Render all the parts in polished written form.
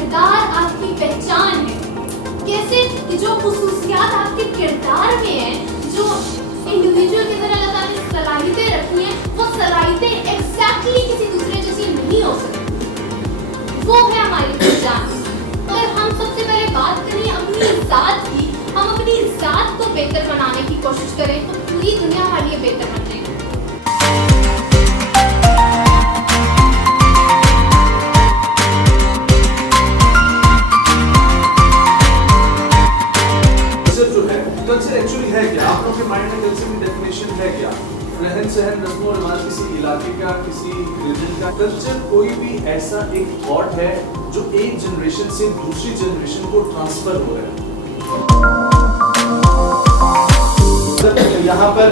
किरदार आपकी पहचान है। कैसे कि जो खुसूसियात आपके किरदार में हैं, जो इंडिविजुअल के अंदर अल्लाह ताला ने सलाहियतें रखी हैं, वो सलाहियतें एग्जैक्टली किसी दूसरे जैसी नहीं हो सकती। वो है हमारी पहचान। और हम सबसे पहले बात करें अपनी ज़ात की, हम अपनी ज़ात को बेहतर बनाने की कोशिश करें तो पूरी दुनिया हमारे लिए बेहतर बन जाएगी। कल्चर एक्चुअली है क्या? आप लोगों के माइंड में कल्चर की डेफिनेशन है क्या? रहन सहन, रस्म और रिवाज किसी इलाके का, किसी रीजन का। कल्चर कोई भी ऐसा एक थॉट है जो एक जनरेशन से दूसरी जनरेशन को ट्रांसफर हो रहा है। यहाँ पर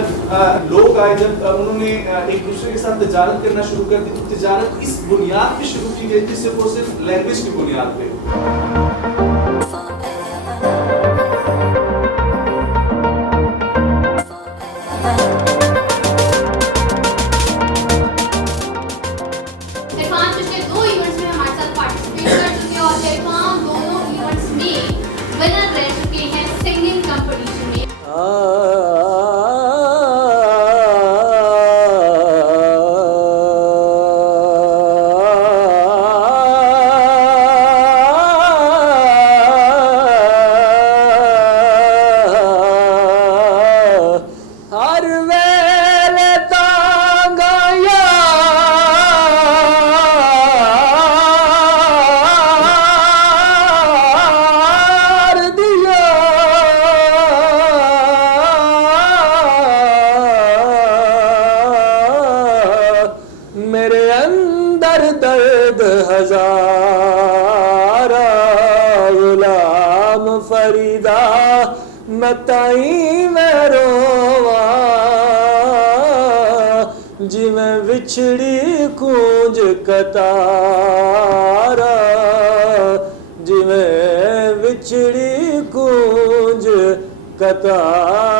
लोग आए, जब उन्होंने एक दूसरे के साथ तिजारत करना शुरू कर दी, तो तिजारत इस बुनियाद पे शुरू की गई थी, सिर्फ और सिर्फ लैंग्वेज की बुनियाद पे। दर्द हजारा गुलाम फरीदा मताई मैं रोवा जिवें विछड़ी कूंज कतारा जिवें विछड़ी कूंज कतारा।